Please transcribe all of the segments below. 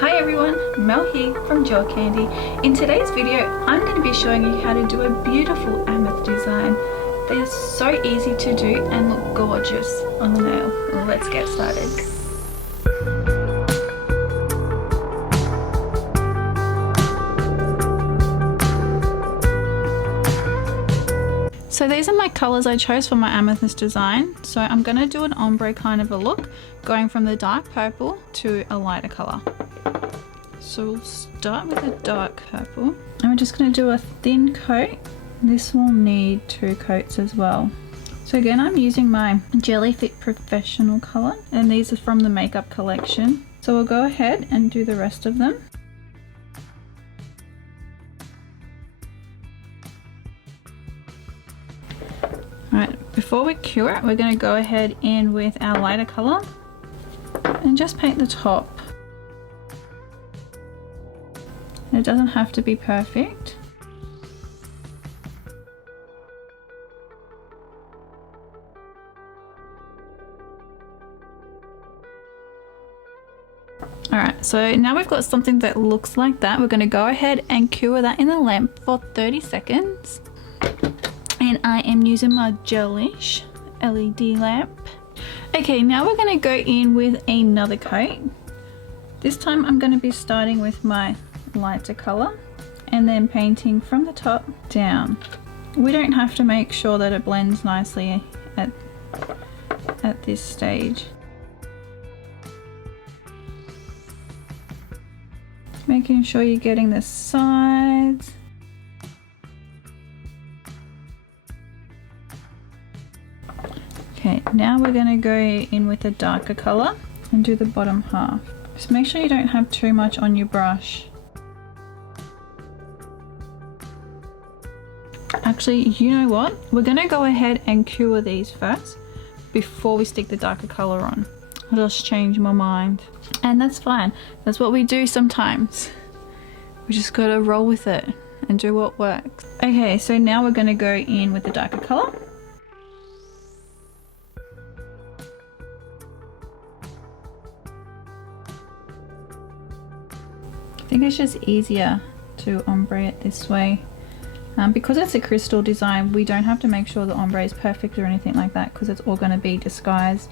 Hi everyone, Mel here from Gel Candy. In today's video, I'm going to be showing you how to do a beautiful amethyst design. They are so easy to do and look gorgeous on the nail. Let's get started. So these are my colours I chose for my amethyst design. So I'm going to do an ombre kind of a look, going from the dark purple to a lighter colour. So we'll start with a dark purple. And we're just going to do a thin coat. This will need 2 coats as well. So again, I'm using my Gellyfit Professional colour, and these are from the makeup collection. So we'll go ahead and do the rest of them. Alright, before we cure it, we're going to go ahead in with our lighter colour and just paint the top. It doesn't have to be perfect. Alright, so now we've got something that looks like that. We're going to go ahead and cure that in the lamp for 30 seconds. And I am using my Gelish LED lamp. Okay, now we're going to go in with another coat. This time I'm going to be starting with my lighter colour and then painting from the top down. We don't have to make sure that it blends nicely at this stage. Making sure you're getting the sides. Okay, now we're going to go in with a darker colour and do the bottom half. Just make sure you don't have too much on your brush. Actually, you know what? We're going to go ahead and cure these first before we stick the darker colour on. I'll just change my mind. And that's fine. That's what we do sometimes. We just got to roll with it and do what works. Okay, so now we're going to go in with the darker colour. I think it's just easier to ombre it this way. Because it's a crystal design, we don't have to make sure the ombre is perfect or anything like that, because it's all going to be disguised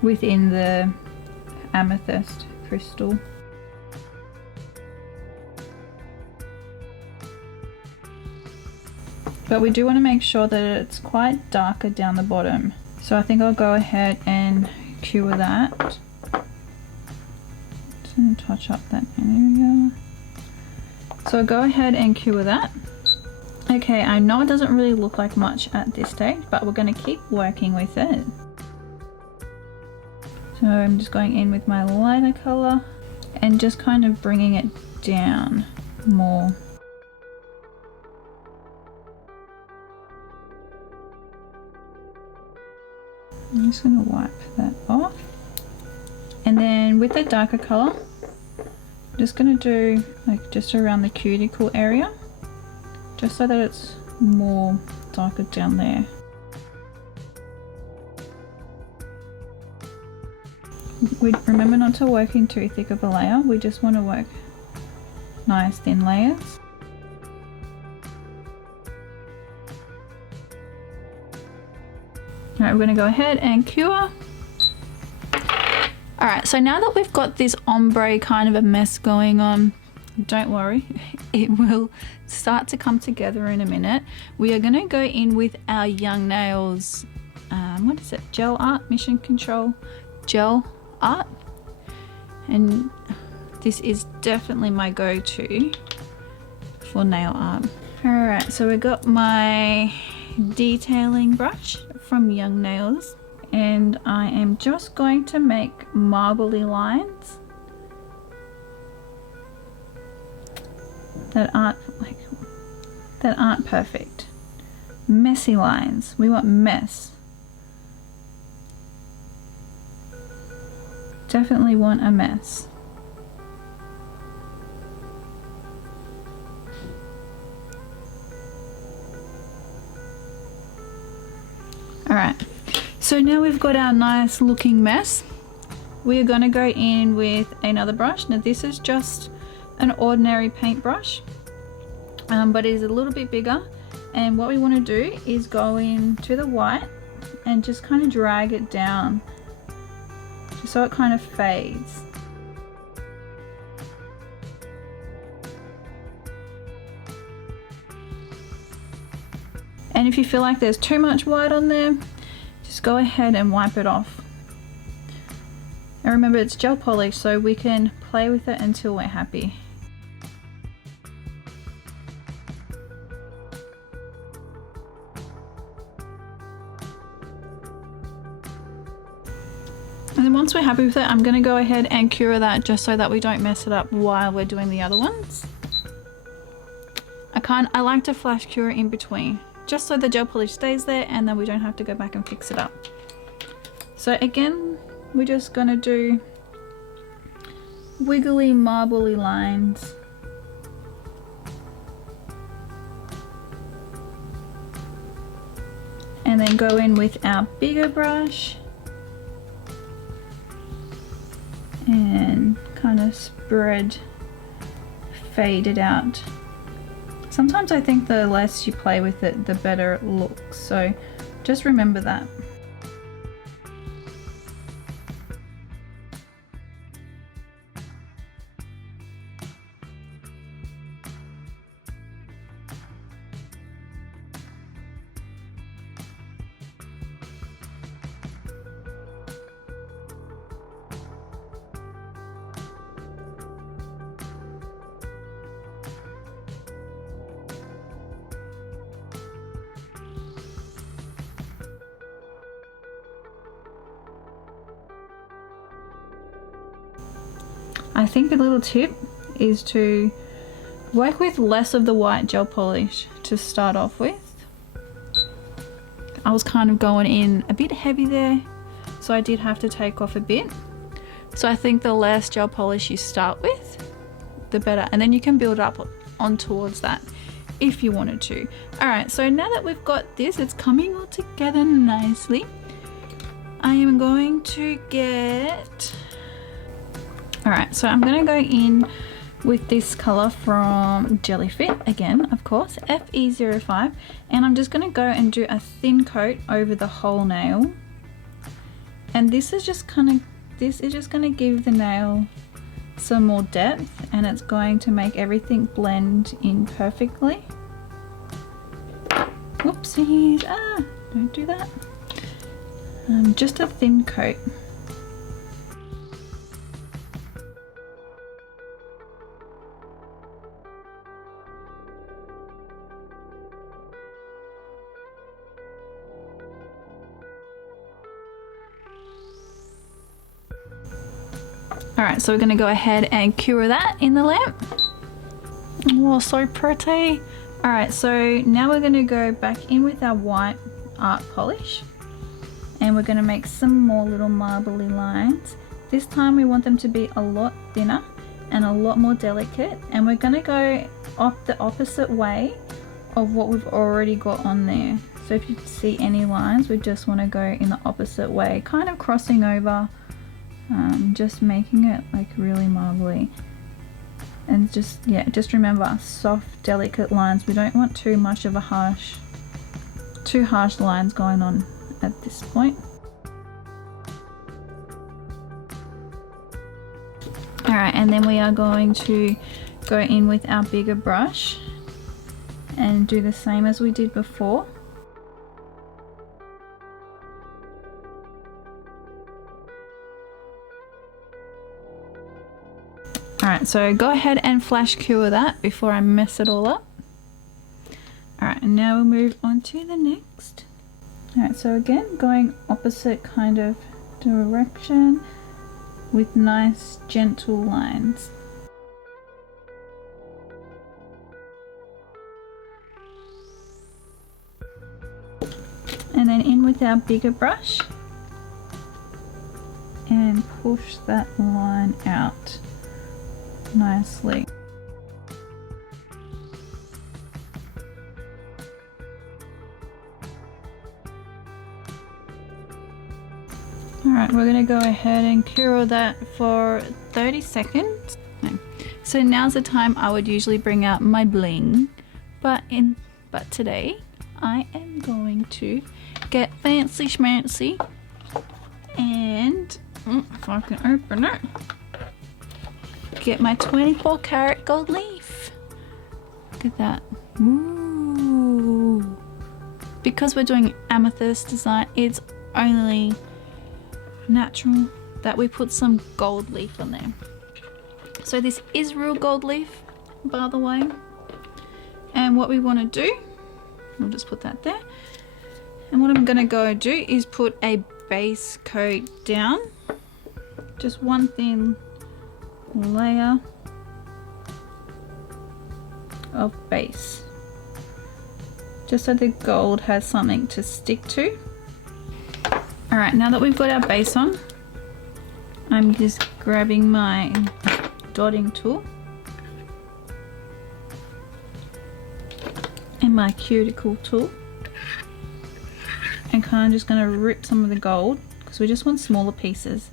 within the amethyst crystal. But we do want to make sure that it's quite darker down the bottom. So I think I'll go ahead and cure that. Just going to touch up that area. So I'll go ahead and cure that. Okay, I know it doesn't really look like much at this stage, but we're going to keep working with it. So I'm just going in with my lighter colour and just kind of bringing it down more. I'm just going to wipe that off. And then with the darker colour, I'm just going to do like just around the cuticle area, just so that it's more darker down there. Remember not to work in too thick of a layer, we just want to work nice thin layers. Alright, we're going to go ahead and cure. Alright, so now that we've got this ombre kind of a mess going on, don't worry, it will start to come together in a minute. We are going to go in with our Young Nails, what is it, Gel Art Mission Control Gel Art, and this is definitely my go-to for nail art. Alright, so we got my detailing brush from Young Nails, and I am just going to make marbly lines that aren't perfect. Messy lines. We want mess. Definitely want a mess. Alright, so now we've got our nice looking mess. we are going to go in with another brush. Now this is just an ordinary paintbrush, but it is a little bit bigger, and what we want to do is go into the white and just kind of drag it down just so it kind of fades. And if you feel like there's too much white on there, just go ahead and wipe it off. And remember, it's gel polish, so we can play with it until we're happy. And then once we're happy with it, I'm going to go ahead and cure that just so that we don't mess it up while we're doing the other ones. I like to flash cure in between, just so the gel polish stays there and then we don't have to go back and fix it up. So again, we're just going to do wiggly, marbly lines. And then go in with our bigger brush and kind of fade it out. Sometimes I think the less you play with it, the better it looks, so just remember that. I think a little tip is to work with less of the white gel polish to start off with. I was kind of going in a bit heavy there, so I did have to take off a bit. So I think the less gel polish you start with, the better, and then you can build up on towards that if you wanted to. Alright, so now that we've got this, it's coming all together nicely. I am going to get... Alright, so I'm going to go in with this colour from Gellyfit, again, of course, FE05, and I'm just going to go and do a thin coat over the whole nail. And this is just going to give the nail some more depth, and it's going to make everything blend in perfectly. Whoopsies, don't do that. Just a thin coat. Alright, so we're going to go ahead and cure that in the lamp. Oh, so pretty. Alright, so now we're going to go back in with our white art polish, and we're going to make some more little marbly lines. This time we want them to be a lot thinner and a lot more delicate, and we're going to go off the opposite way of what we've already got on there. So if you see any lines, we just want to go in the opposite way, kind of crossing over. Just making it like really marbly, and just remember, soft, delicate lines. We don't want too much of a too harsh lines going on at this point. Alright, and then we are going to go in with our bigger brush and do the same as we did before. Alright, so go ahead and flash cure that before I mess it all up. Alright, and now we'll move on to the next. Alright, so again, going opposite kind of direction with nice gentle lines. And then in with our bigger brush and push that line out nicely. Alright, Alright, we're going to go ahead and cure that for 30 seconds. So now's the time I would usually bring out my bling, but today I am going to get fancy schmancy, and if I can open it, get my 24 karat gold leaf. Look at that. Ooh. Because we're doing amethyst design, it's only natural that we put some gold leaf on there. So this is real gold leaf, by the way. And what we want to do, I'll just put that there. And what I'm going to go do is put a base coat down. Just one thin layer of base. Just so the gold has something to stick to. Alright, now that we've got our base on, I'm just grabbing my dotting tool and my cuticle tool and kind of just going to rip some of the gold, because we just want smaller pieces,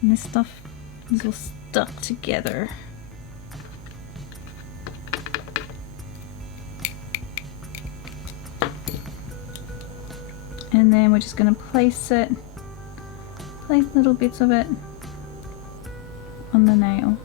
and this stuff is all stuck together. And then we're just going to place little bits of it on the nail.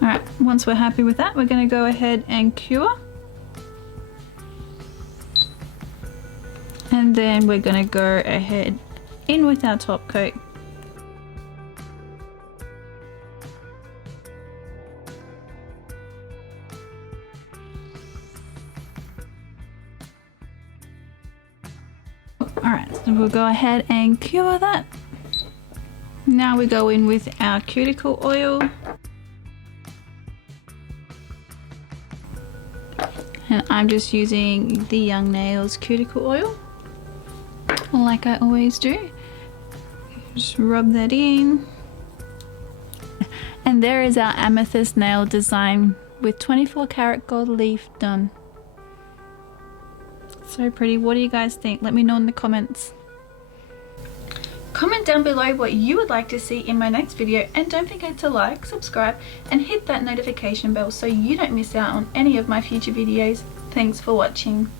Alright, once we're happy with that, we're going to go ahead and cure. And then we're going to go ahead in with our top coat. Alright, so we'll go ahead and cure that. Now we go in with our cuticle oil. And I'm just using the Young Nails cuticle oil, like I always do. Just rub that in. And there is our amethyst nail design with 24 karat gold leaf done. So pretty. What do you guys think? Let me know in the comments. Comment down below what you would like to see in my next video, and don't forget to like, subscribe and hit that notification bell so you don't miss out on any of my future videos. Thanks for watching.